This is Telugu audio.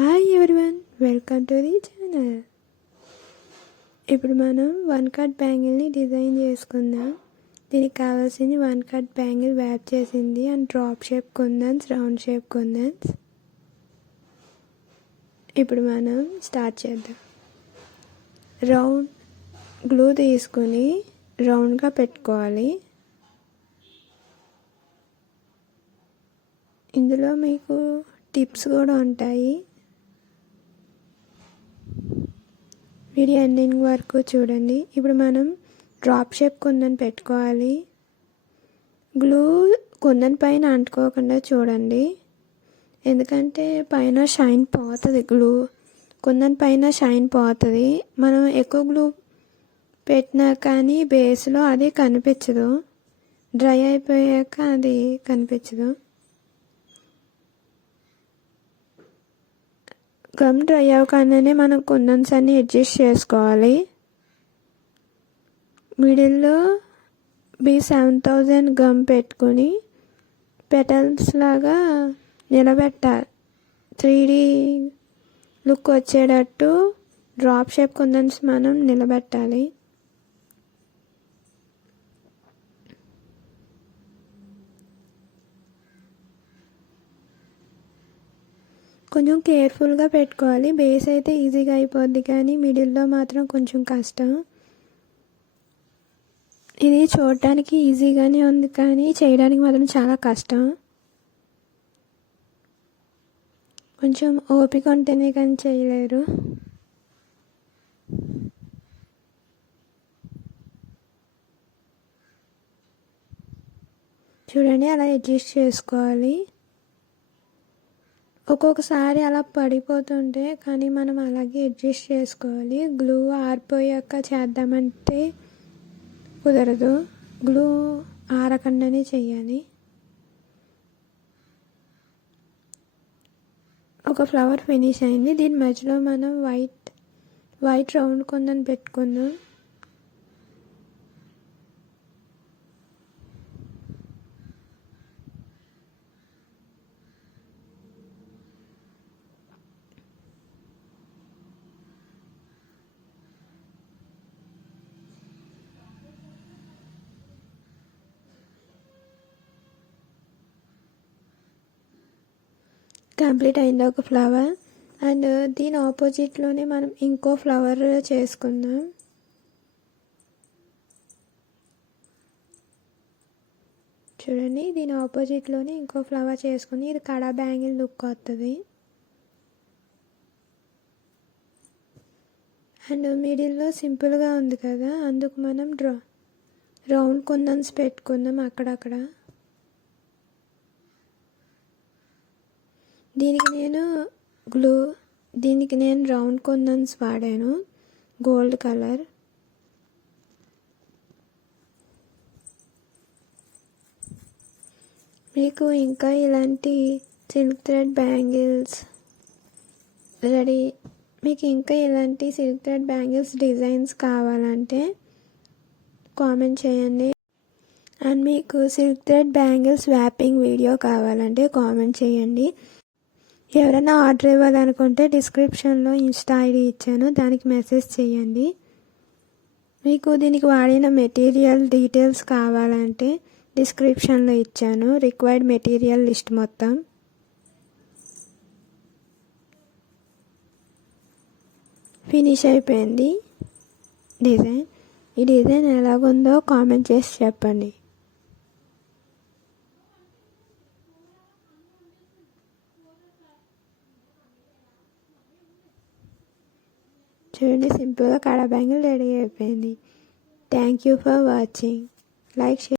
Hi everyone, welcome to the channel. ఇప్పుడు మనం 1 కట్ బ్యాంగిల్ని డిజైన్ చేసుకుందాం. దీనికి కావాల్సింది 1 కట్ బ్యాంగిల్ వ్యాప్ చేసింది and drop shape kundans, round shape kundans. ఇప్పుడు మనం స్టార్ట్ చేద్దాం. రౌండ్ గ్లూ తీసుకుని రౌండ్గా పెట్టుకోవాలి. ఇందులో మీకు టిప్స్ కూడా ఉంటాయి. వీడియో ఎండింగ్ వరకు చూడండి. ఇప్పుడు మనం డ్రాప్ షేప్ కుందన్ పెట్టుకోవాలి. గ్లూ కుందన్ పైన అంటుకోకుండా చూడండి, ఎందుకంటే పైన షైన్ పోతుంది. గ్లూ కుందన్ పైన షైన్ పోతుంది. మనం ఎక్కువ గ్లూ పెట్టినా కానీ బేస్లో అది కనిపించదు. డ్రై అయిపోయాక అది కనిపించదు. గమ్ డ్రై అవ్వకుండానే మనం కుందన్స్ అన్ని అడ్జస్ట్ చేసుకోవాలి. మిడిల్లో B7000 గమ్ పెట్టుకొని పెటల్స్ లాగా నిలబెట్టాలి. 3D లుక్ వచ్చేటట్టు డ్రాప్ షేప్ కుందన్స్ మనం నిలబెట్టాలి. కొంచెం కేర్ఫుల్గా పెట్టుకోవాలి. బేస్ అయితే ఈజీగా అయిపోద్ది, కానీ మిడిల్లో మాత్రం కొంచెం కష్టం. ఇది చూడటానికి ఈజీగానే ఉంది, కానీ చేయడానికి మాత్రం చాలా కష్టం. కొంచెం ఓపిక ఉంటేనే కానీ చేయలేరు. చూడండి, అలా అడ్జస్ట్ చేసుకోవాలి. ఒక్కొక్కసారి అలా పడిపోతుంటే కానీ మనం అలాగే అడ్జస్ట్ చేసుకోవాలి. గ్లూ ఆరిపోయాక చేద్దామంటే కుదరదు. గ్లూ ఆరకుండానే చేయాలి. ఒక ఫ్లవర్ ఫినిష్ అయింది. దీని మధ్యలో మనం వైట్ రౌండ్ కుందన్ పెట్టుకుందాం. కంప్లీట్ అయింది ఒక ఫ్లవర్. అండ్ దీని ఆపోజిట్లోనే మనం ఇంకో ఫ్లవర్ చేసుకుందాం. చూడండి, దీని ఆపోజిట్లోనే ఇంకో ఫ్లవర్ చేసుకుని ఇది కడా బ్యాంగిల్ లుక్ వస్తుంది. అండ్ మిడిల్లో సింపుల్గా ఉంది కదా, అందుకు మనం రౌండ్ కుందన్స్ పెట్టుకుందాం అక్కడక్కడ. దీనికి నేను రౌండ్ కుందన్స్ వాడాను, గోల్డ్ కలర్. మీకు ఇంకా ఇలాంటి సిల్క్ థ్రెడ్ బ్యాంగిల్స్ డిజైన్స్ కావాలంటే కామెంట్ చేయండి. అండ్ మీకు సిల్క్ థ్రెడ్ బ్యాంగిల్స్ వ్యాపింగ్ వీడియో కావాలంటే కామెంట్ చేయండి. ఎవరైనా ఆర్డర్ ఇవ్వాలనుకుంటే డిస్క్రిప్షన్లో ఇన్స్టా ఐడి ఇచ్చాను, దానికి మెసేజ్ చేయండి. మీకు దీనికి వాడిన మెటీరియల్ డీటెయిల్స్ కావాలంటే డిస్క్రిప్షన్లో ఇచ్చాను, రిక్వైర్డ్ మెటీరియల్ లిస్ట్ మొత్తం. ఫినిష్ అయిపోయింది డిజైన్. ఈ డిజైన్ ఎలాగుందో కామెంట్ చేసి చెప్పండి. చూడండి, సింపుల్గా కడా బ్యాంగిల్ రెడీ అయిపోయింది. Thank you for watching. Like, share.